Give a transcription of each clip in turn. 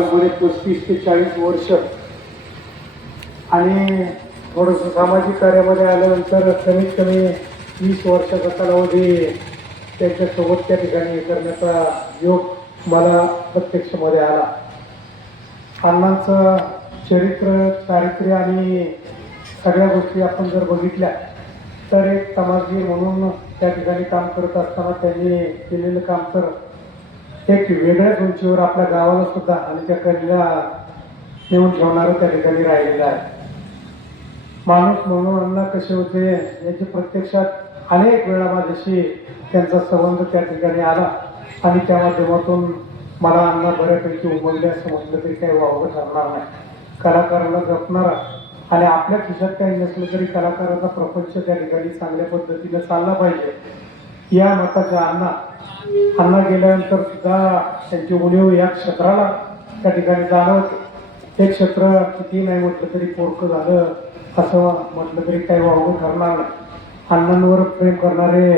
साधारणपणे पस्तीस ते चाळीस वर्ष. आणि थोडंसं सामाजिक कार्यामध्ये आल्यानंतर कमीत कमी वीस वर्षाचा कालावधी त्यांच्यासोबत त्या ठिकाणी करण्याचा योग मला प्रत्यक्षमध्ये आला. अण्णांचं चरित्र चारित्र्य आणि सगळ्या गोष्टी आपण जर बघितल्या तर एक समाजजीव म्हणून त्या ठिकाणी काम करत असताना त्यांनी केलेलं काम तर एक वेगळ्याच उंचीवर आपल्या गावाला सुद्धा आणि त्या कलेला नेऊन ठेवणारं त्या ठिकाणी राहिलेलं आहे. माणूस म्हणून अण्णा कसे होते याची प्रत्यक्षात अनेक वेळा माझ्याशी त्यांचा संबंध त्या ठिकाणी आला आणि त्या माध्यमातून मला अण्णा बऱ्यापैकी उमलले असं म्हटलं तरी काही वावगं ठरणार नाही. कलाकाराला जपणारा आणि आपल्या खिशात काही नसलं तरी कलाकाराचा प्रपंच त्या ठिकाणी चांगल्या पद्धतीने चालला पाहिजे. या मताच्या अण्णा. अण्णा गेल्यानंतर सुद्धा त्यांची उणीव या क्षेत्राला त्या ठिकाणी जाणवते हे क्षेत्र किती नाही म्हटलं तरी पोरकं झालं असं म्हटलं तरी काही वावगं ठरणार नाही. अण्णांवर प्रेम करणारे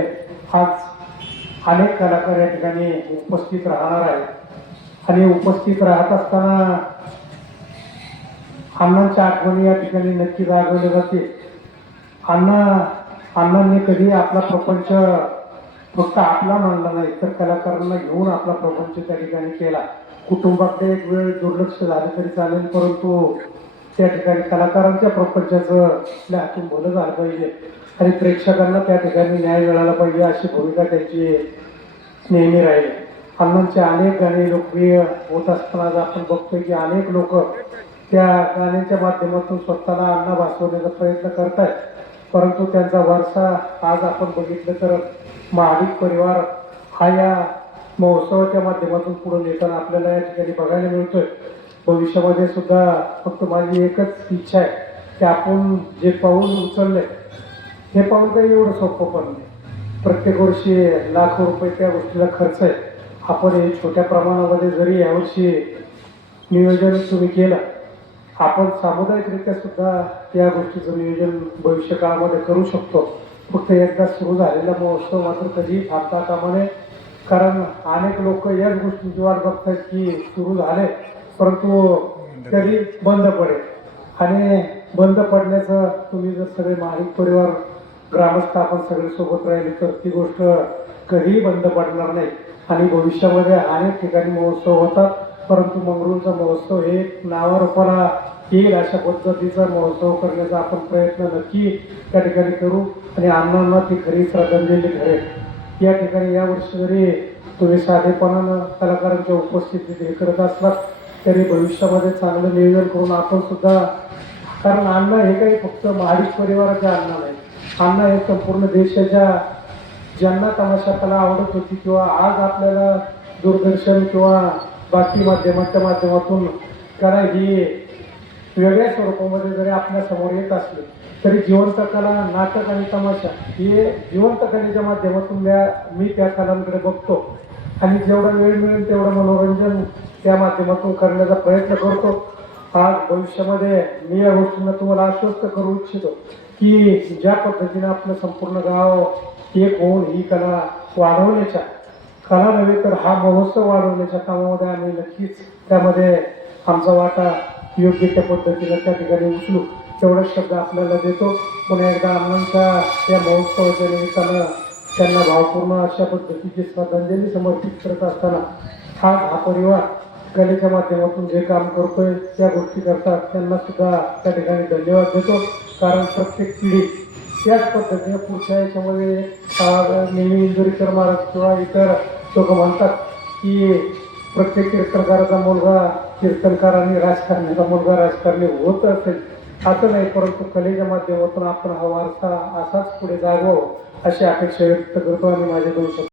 आज अनेक कलाकार या ठिकाणी उपस्थित राहणार आहेत. आणि उपस्थित राहत असताना अण्णांच्या आठवणी या ठिकाणी नक्की जागवल्या जाते अण्णा अण्णांनी कधी आपला प्रपंच फक्त आपला मानला नाही तर कलाकारांना घेऊन आपला प्रपंच त्या ठिकाणी केला. कुटुंबाकडे एक वेळ दुर्लक्ष झालं तरी चालेल परंतु त्या ठिकाणी कलाकारांच्या प्रपंचाचं आपल्या हातून भलं झालं पाहिजे. आणि प्रेक्षकांना त्या ठिकाणी न्याय मिळाला पाहिजे अशी भूमिका त्यांची नेहमी राहील. अण्णांचे अनेक गाणे लोकप्रिय होत असताना आज आपण बघतोय की अनेक लोक त्या गाण्याच्या माध्यमातून स्वतःला अण्णा भासवण्याचा प्रयत्न करतायत. परंतु त्यांचा वारसा आज आपण बघितलं तर महाविक परिवार हा या महोत्सवाच्या माध्यमातून पुढे नेताना आपल्याला या ठिकाणी बघायला मिळतोय. भविष्यामध्ये सुद्धा फक्त माझी एकच इच्छा आहे की आपण जे पाऊल उचललंय हे पाऊल काही एवढं सोपं पण नाही. प्रत्येक वर्षी लाखो रुपये त्या गोष्टीला खर्च आहे. आपण हे छोट्या प्रमाणामध्ये जरी यावर्षी नियोजन तुम्ही केलं आपण सामुदायिकरित्या सुद्धा या गोष्टीचं नियोजन भविष्य काळामध्ये करू शकतो. फक्त एकदा सुरू झालेला महोत्सव मात्र कधी थांबता कामा नये कारण अनेक लोक याच गोष्टींची वाट बघतात की सुरू झाले परंतु कधी बंद पडेल. आणि बंद पडण्याचं तुम्ही जर सगळे महाडिक परिवार ग्रामस्थ आपण सगळे सोबत राहिले तर ती गोष्ट कधीही बंद पडणार नाही. आणि भविष्यामध्ये अनेक ठिकाणी महोत्सव होतात परंतु मंगरूळचा महोत्सव हे नावारोपणा नावारूपाला येईल अशा पद्धतीचा महोत्सव करण्याचा आपण प्रयत्न नक्की त्या ठिकाणी करू. आणि अण्णांना ती खरी श्रद्धांजली ठरेल या ठिकाणी या वर्षी जरी तुम्ही साधेपणानं कलाकारांच्या उपस्थितीत हे करत असलात तरी भविष्यामध्ये चांगलं नियोजन करून आपण सुद्धा कारण अण्णा हे काही फक्त महाडिक परिवाराच्या अण्णा नाही अण्णा हे संपूर्ण देशाच्या ज्यांना तमाशा कला आवडत होती किंवा आज आपल्याला दूरदर्शन किंवा बाकी माध्यमांच्या माध्यमातून कला ही वेगळ्या स्वरूपामध्ये जरी आपल्यासमोर येत असले तरी जिवंत कला नाटक आणि तमाशा हे जिवंत कलेच्या माध्यमातून मी त्या कलांकडे बघतो. आणि जेवढा वेळ मिळेल तेवढं मनोरंजन त्या माध्यमातून करण्याचा प्रयत्न करतो. आज भविष्यामध्ये मी या गोष्टींना तुम्हाला आश्वस्त करू इच्छितो की ज्या पद्धतीने आपलं संपूर्ण गाव एक होऊन ही कला वाढवण्याच्या कला नव्हे तर हा महोत्सव वाढवण्याच्या कामामध्ये आम्ही नक्कीच त्यामध्ये आमचा वाटा योग्य त्या पद्धतीनं त्या ठिकाणी उचलू. तेवढा शब्द आपल्याला देतो. पुन्हा एकदा अण्णांच्या या महोत्सवाच्या निमित्तानं त्यांना भावपूर्ण अशा पद्धतीची श्रद्धांजली समर्पित करत असताना हा हा परिवार कलेच्या माध्यमातून जे काम करतोय त्या गोष्टी करतात त्यांना सुद्धा त्या ठिकाणी धन्यवाद देतो. कारण प्रत्येक पिढी त्याच पद्धतीने पुढच्या याच्यामध्ये नेहमी इंदुरीकर महाराज किंवा इतर लोक म्हणतात की प्रत्येक कीर्तनकाराचा मुलगा कीर्तनकार आणि राजकारण्याचा मुलगा राजकारणी होत असेल असं नाही परंतु कलेच्या माध्यमातून आपण हा वारसा असाच पुढे जागावं अशी अपेक्षा व्यक्त करतो आणि माझे दोन